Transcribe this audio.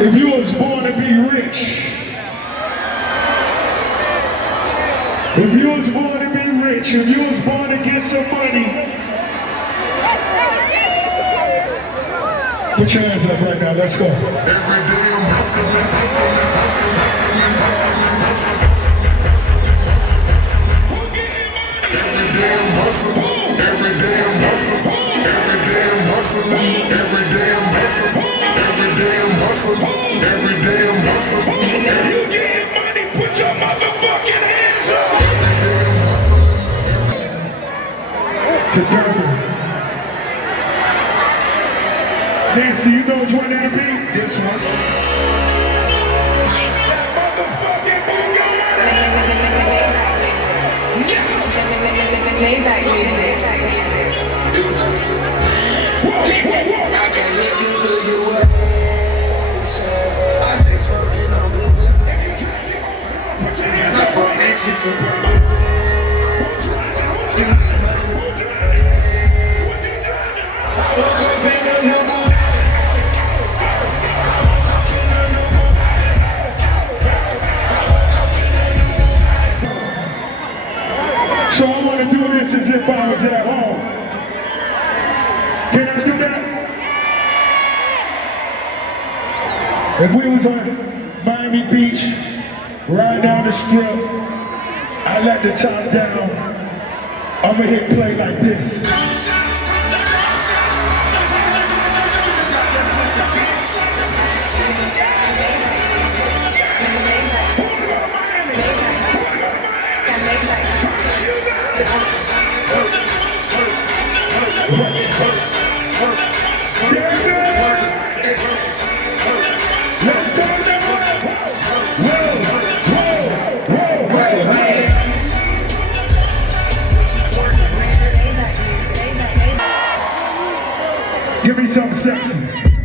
If you was born to be rich, if you was born to be rich, if you was born to get some money, put your hands up right now, let's go. Every day I'm hustling, hustling, hustling, hustling, hustling, hustling, hustling. Every day I'm hustling, every day I'm hustling, every day I'm hustling, every day I'm hustling, every day I'm hustling, every day I'm hustling. If you get money, put your motherfucking hands up. Every day I'm hustling. To Durban. Nancy, you know which one that'll be? This one. That motherfucking I can let you feel your actions. I stay smoking on good. I forget you for So I want to do this as if I was at home. Can I do that? If we was on Miami Beach, riding down the strip, I let the top down, I'ma hit play like this. Give me something sexy.